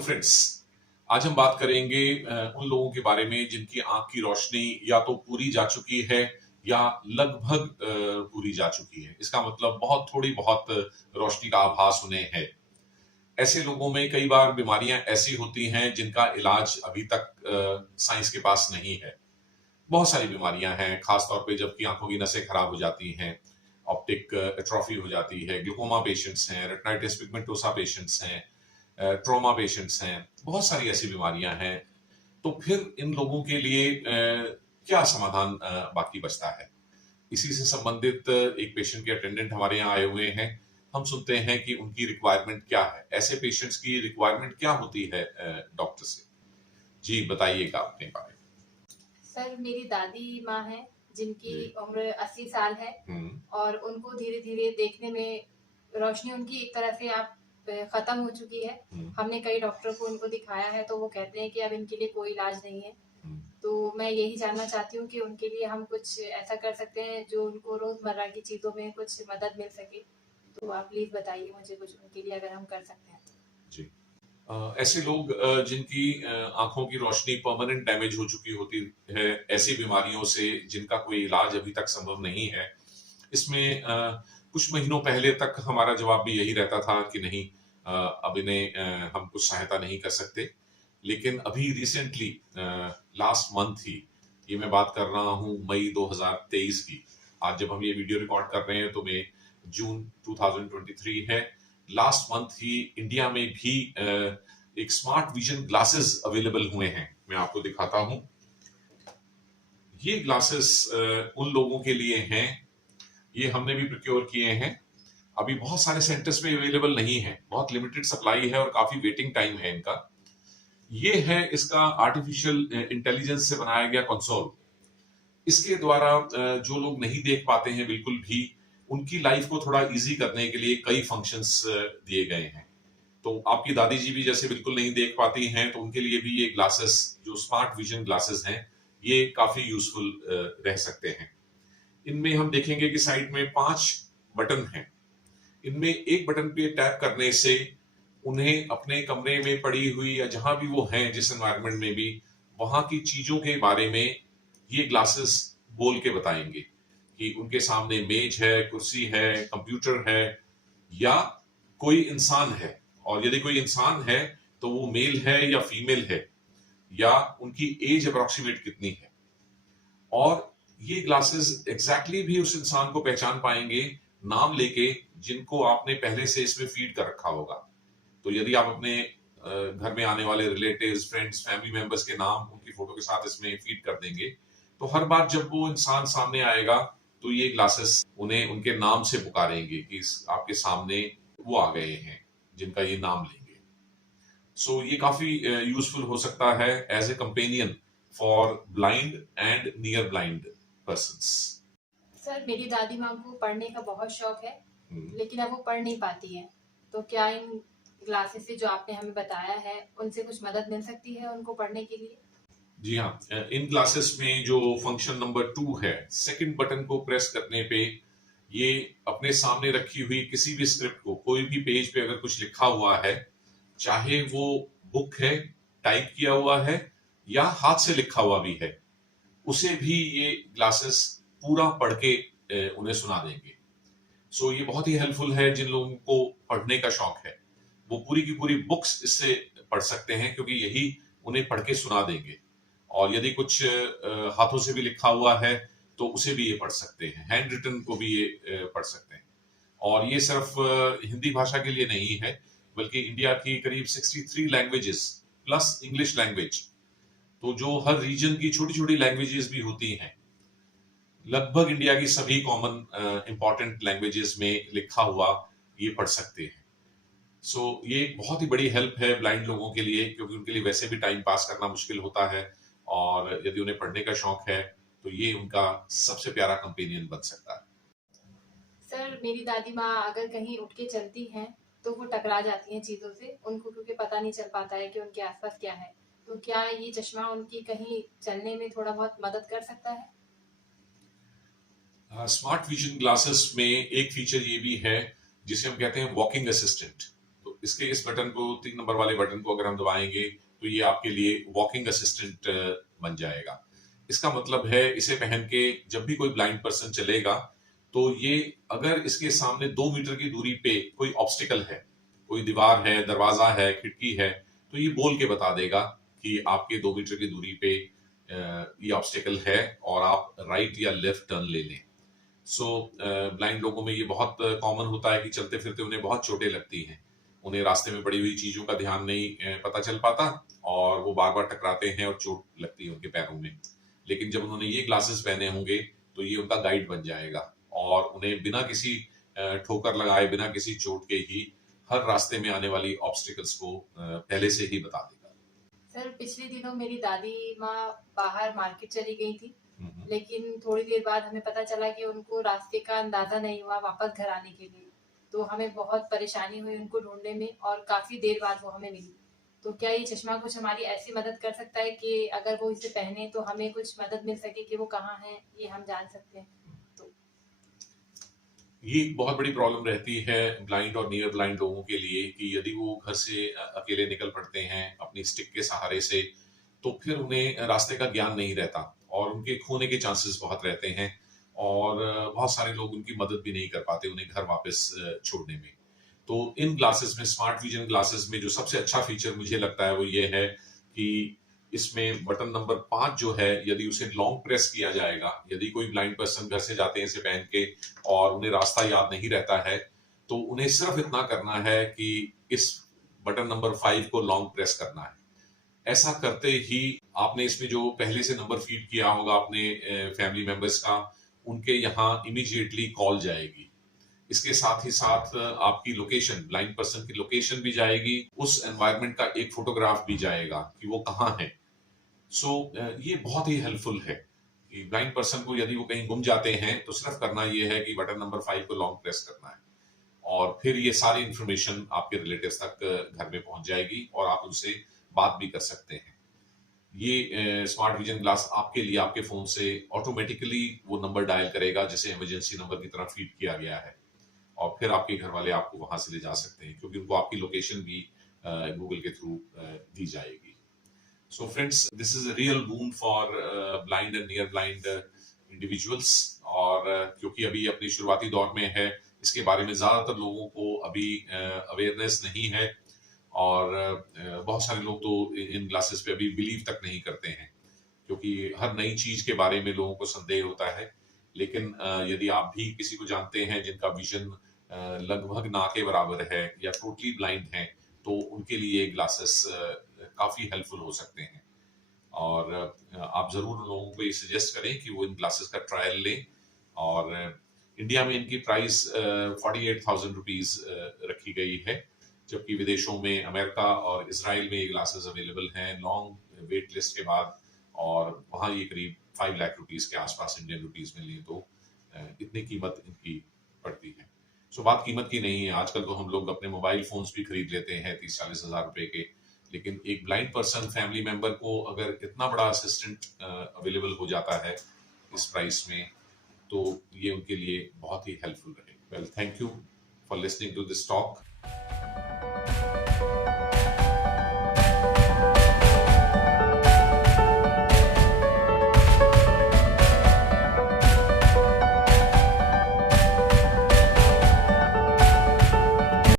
Hello friends. आज हम बात करेंगे उन लोगों के बारे में जिनकी आंख की रोशनी या तो पूरी जा चुकी है या लगभग पूरी जा चुकी है। इसका मतलब बहुत थोड़ी बहुत रोशनी का आभास उन्हें है। ऐसे लोगों में कई बार बीमारियां ऐसी होती हैं जिनका इलाज अभी तक साइंस के पास नहीं है। बहुत सारी बीमारियां हैं, खासतौर पे जबकि आंखों की नसें खराब हो जाती हैं, ऑप्टिक एट्रोफी हो जाती है, ग्लूकोमा पेशेंट्स हैं, रेटिनाइटिस पिगमेंटोसा पेशेंट्स हैं, ट्रॉमा पेशेंट्स हैं, बहुत सारी ऐसी बीमारियां हैं। तो फिर इन लोगों के लिए क्या समाधान बाकी बचता है? इसी से संबंधित एक पेशेंट के अटेंडेंट हमारे यहाँ आए हुए हैं। हम सुनते हैं कि उनकी रिक्वायरमेंट क्या है, ऐसे पेशेंट्स की रिक्वायरमेंट क्या होती है डॉक्टर से। जी बताइएगा अपने बारे में। सर, मेरी दादी माँ है जिनकी जी। उम्र 80 साल है और उनको धीरे धीरे देखने में रोशनी उनकी एक तरह से आप खत्म हो चुकी है। हमने कई डॉक्टर को उनको दिखाया है तो वो कहते हैं कि अब इनके लिए कोई इलाज नहीं है। तो मैं यही जानना चाहती हूँ कि उनके लिए हम कुछ ऐसा कर सकते हैं जो उनको रोजमर्रा की चीजों में कुछ मदद मिल सके। तो आप प्लीज बताइए मुझे कुछ उनके लिए अगर हम कर सकते हैं तो। जी। ऐसे लोग जिनकी आंखों की रोशनी परमानेंट डैमेज हो चुकी होती है, ऐसी बीमारियों से जिनका कोई इलाज अभी तक संभव नहीं है, इसमें कुछ महीनों पहले तक हमारा जवाब भी यही रहता था कि नहीं, अब इन्हें हम कुछ सहायता नहीं कर सकते। लेकिन अभी रिसेंटली लास्ट मंथ ही, ये मैं बात कर रहा हूँ मई 2023 की, आज जब हम ये वीडियो रिकॉर्ड कर रहे हैं तो मई जून 2023 है। लास्ट मंथ ही इंडिया में भी एक स्मार्ट विजन ग्लासेस अवेलेबल हुए हैं। मैं आपको दिखाता हूं। ये ग्लासेस उन लोगों के लिए हैं, ये हमने भी प्रोक्योर किए हैं। अभी बहुत सारे सेंटर्स में अवेलेबल नहीं है, बहुत लिमिटेड सप्लाई है और काफी वेटिंग टाइम है इनका। ये है इसका आर्टिफिशियल इंटेलिजेंस से बनाया गया कंसोल। इसके द्वारा जो लोग नहीं देख पाते हैं बिल्कुल भी, उनकी लाइफ को थोड़ा इजी करने के लिए कई फंक्शंस दिए गए हैं। तो आपकी दादी जी भी जैसे बिल्कुल नहीं देख पाती हैं, तो उनके लिए भी ये ग्लासेस, जो स्मार्ट विजन ग्लासेस हैं, ये काफी यूजफुल रह सकते हैं। इनमें हम देखेंगे कि साइड में 5 बटन हैं। इनमें एक बटन पे टैप करने से उन्हें अपने कमरे में पड़ी हुई या जहां भी वो हैं, जिस एनवायरनमेंट में भी, वहां की चीजों के बारे में ये ग्लासेस बोल के बताएंगे कि उनके सामने मेज है, कुर्सी है, कंप्यूटर है या कोई इंसान है। और यदि कोई इंसान है तो वो मेल है या फीमेल है, या उनकी एज अप्रोक्सीमेट कितनी है। और ये ग्लासेस एग्जैक्टली भी उस इंसान को पहचान पाएंगे नाम लेके, जिनको आपने पहले से इसमें फीड कर रखा होगा। तो यदि आप अपने घर में आने वाले रिलेटिव्स, फ्रेंड्स, फैमिली मेंबर्स के नाम उनकी फोटो के साथ इसमें फीड कर देंगे, तो हर बार जब वो इंसान सामने आएगा तो ये ग्लासेस उन्हें उनके नाम से पुकारेंगे कि आपके सामने वो आ गए हैं जिनका ये नाम लेंगे। सो ये काफी यूजफुल हो सकता है as a companion for blind and near blind persons. Sir, मेरी दादी माँ को पढ़ने का बहुत शौक है लेकिन अब वो पढ़ नहीं पाती है। तो क्या इन ग्लासेस से जो आपने हमें बताया है उनसे कुछ मदद मिल सकती है उनको पढ़ने के लिए? जी हाँ, इन ग्लासेस में जो फंक्शन नंबर 2 है, सेकंड बटन को प्रेस करने पे ये अपने सामने रखी हुई किसी भी स्क्रिप्ट को, कोई भी पेज पे अगर कुछ लिखा हुआ है, चाहे वो बुक है, टाइप किया हुआ है या हाथ से लिखा हुआ भी है, उसे भी ये ग्लासेस पूरा पढ़ के उन्हें सुना देंगे। सो ये बहुत ही हेल्पफुल है जिन लोगों को पढ़ने का शौक है। वो पूरी की पूरी बुक्स इससे पढ़ सकते हैं क्योंकि यही उन्हें पढ़ के सुना देंगे। और यदि कुछ हाथों से भी लिखा हुआ है तो उसे भी ये पढ़ सकते हैं, हैंड रिटन को भी ये पढ़ सकते हैं। और ये सिर्फ हिंदी भाषा के लिए नहीं है, बल्कि इंडिया की करीब 63 लैंग्वेजेस प्लस इंग्लिश लैंग्वेज, तो जो हर रीजन की छोटी छोटी लैंग्वेजेस भी होती हैं, लगभग इंडिया की सभी कॉमन इंपॉर्टेंट लैंग्वेजेस में लिखा हुआ ये पढ़ सकते हैं। सो ये एक बहुत ही बड़ी हेल्प है ब्लाइंड लोगों के लिए, क्योंकि उनके लिए वैसे भी टाइम पास करना मुश्किल होता है, और यदि उन्हें पढ़ने का शौक है तो ये उनका सबसे प्यारा कंपेनियन बन सकता है। सर, मेरी दादी माँ अगर कहीं उठ के चलती हैं तो वो टकरा जाती हैं चीजों से, उनको क्योंकि पता नहीं चल पाता है कि उनके आसपास क्या है। तो क्या ये चश्मा उनकी कहीं चलने में थोड़ा बहुत मदद कर सकता है? स्मार्ट विजन ग्लासेस में एक फीचर ये भी है जिसे हम कहते हैं वॉकिंग असिस्टेंट। तो इसके इस बटन को 3 नंबर वाले बटन को अगर हम दबाएंगे तो ये आपके लिए वॉकिंग असिस्टेंट बन जाएगा। इसका मतलब है इसे पहन के जब भी कोई ब्लाइंड पर्सन चलेगा तो ये अगर इसके सामने 2 मीटर की दूरी पे कोई ऑब्स्टिकल है, कोई दीवार है, दरवाजा है, खिड़की है, तो ये बोल के बता देगा कि आपके 2 मीटर की दूरी पे ये ऑब्स्टिकल है और आप राइट या लेफ्ट टर्न ले लें। सो ब्लाइंड लोगों में ये बहुत कॉमन होता है कि चलते फिरते उन्हें बहुत चोटें लगती हैं। उन्हें रास्ते में पड़ी हुई चीजों का ध्यान नहीं पता चल पाता और वो बार बार टकराते हैं और चोट लगती है उनके पैरों में। लेकिन जब उन्होंने ये ग्लासेस पहने होंगे तो ये उनका गाइड बन जाएगा और उन्हें बिना किसी ठोकर लगाए, बिना किसी चोट के ही हर रास्ते में आने वाली ऑब्स्टिकल्स को पहले से ही बता देगा। सर, पिछले दिनों मेरी दादी माँ बाहर मार्केट चली गई थी, लेकिन थोड़ी देर बाद हमें पता चला कि उनको रास्ते का अंदाजा नहीं हुआ वापस घर आने के लिए। तो हमें बहुत परेशानी हुई उनको ढूंढने में और काफी देर बाद वो हमें मिली। तो क्या ये चश्मा कुछ हमारी ऐसी मदद कर सकता है कि अगर वो इसे पहने तो हमें कुछ मदद मिल सके कि वो कहाँ हैं, ये हम जान सकते हैं? तो ये बहुत बड़ी प्रॉब्लम रहती है ब्लाइंड और नियर ब्लाइंड लोगों के लिए कि यदि वो घर से अकेले निकल पड़ते हैं अपनी स्टिक के सहारे से, तो फिर उन्हें रास्ते का ज्ञान नहीं रहता और उनके खोने के चांसेस बहुत रहते हैं और बहुत सारे लोग उनकी मदद भी नहीं कर पाते उन्हें घर वापस छोड़ने में। तो इन ग्लासेस में, स्मार्ट विजन ग्लासेस में जो सबसे अच्छा फीचर मुझे लगता है वो ये है कि इसमें बटन नंबर 5 जो है, यदि उसे लॉन्ग प्रेस किया जाएगा, यदि कोई ब्लाइंड पर्सन घर से जाते हैं इसे पहन के और उन्हें रास्ता याद नहीं रहता है, तो उन्हें सिर्फ इतना करना है कि इस बटन नंबर 5 को लॉन्ग प्रेस करना है। ऐसा करते ही आपने इसमें जो पहले से नंबर फीड किया होगा अपने फैमिली मेंबर्स का, उनके यहाँ इमीडिएटली कॉल जाएगी। इसके साथ ही साथ आपकी लोकेशन, ब्लाइंड पर्सन की लोकेशन भी जाएगी, उस एनवायरनमेंट का एक फोटोग्राफ भी जाएगा कि वो कहाँ है। सो ये बहुत ही हेल्पफुल है कि ब्लाइंड पर्सन को यदि वो कहीं गुम जाते हैं तो सिर्फ करना ये है कि बटन नंबर 5 को लॉन्ग प्रेस करना है और फिर ये सारी इंफॉर्मेशन आपके रिलेटिव्स तक घर में पहुंच जाएगी और आप उनसे बात भी कर सकते हैं। ये स्मार्ट विजन ग्लास आपके लिए आपके फोन से ऑटोमेटिकली वो नंबर डायल करेगा जिसे इमरजेंसी नंबर की तरह फीड किया गया है और फिर आपके घर वाले आपको वहां से ले जा सकते हैं क्योंकि उनको आपकी लोकेशन भी गूगल के थ्रू दी जाएगी। So friends, this is a real boon for blind and near blind individuals और क्योंकि अभी अपनी शुरुआती दौर में है, इसके बारे में ज़्यादातर लोगों को अभी अवेयरनेस नहीं है और बहुत सारे लोग तो इन ग्लासेस पे अभी बिलीव तक नहीं करते हैं क्योंकि हर नई चीज़ के बारे में लोगों को संदेह होता है। लेकिन यदि आप भी किसी को जानते हैं जिनका विजन लगभग ना के बराबर है या टोटली ब्लाइंड हैं, तो उनके लिए ग्लासेस काफ़ी हेल्पफुल हो सकते हैं और आप ज़रूर उन लोगों को ये सजेस्ट करें कि वो इन ग्लासेस का ट्रायल लें और इंडिया में इनकी प्राइस 48,000 रुपीज़ रखी गई है, जबकि विदेशों में अमेरिका और इसराइल में ये ग्लासेस अवेलेबल हैं लॉन्ग वेट लिस्ट के बाद और वहाँ ये करीब 5 लाख रुपीज़ के आसपास इंडियन रुपीज़ में लें तो इतनी कीमत इनकी पड़ती है। सो बात कीमत की नहीं है, आजकल तो हम लोग अपने मोबाइल फोन्स भी खरीद लेते हैं 30-40 हज़ार रुपए के, लेकिन एक ब्लाइंड पर्सन फैमिली मेंबर को अगर इतना बड़ा असिस्टेंट अवेलेबल हो जाता है इस प्राइस में, तो ये उनके लिए बहुत ही हेल्पफुल रहे। Well, thank you for listening to this talk.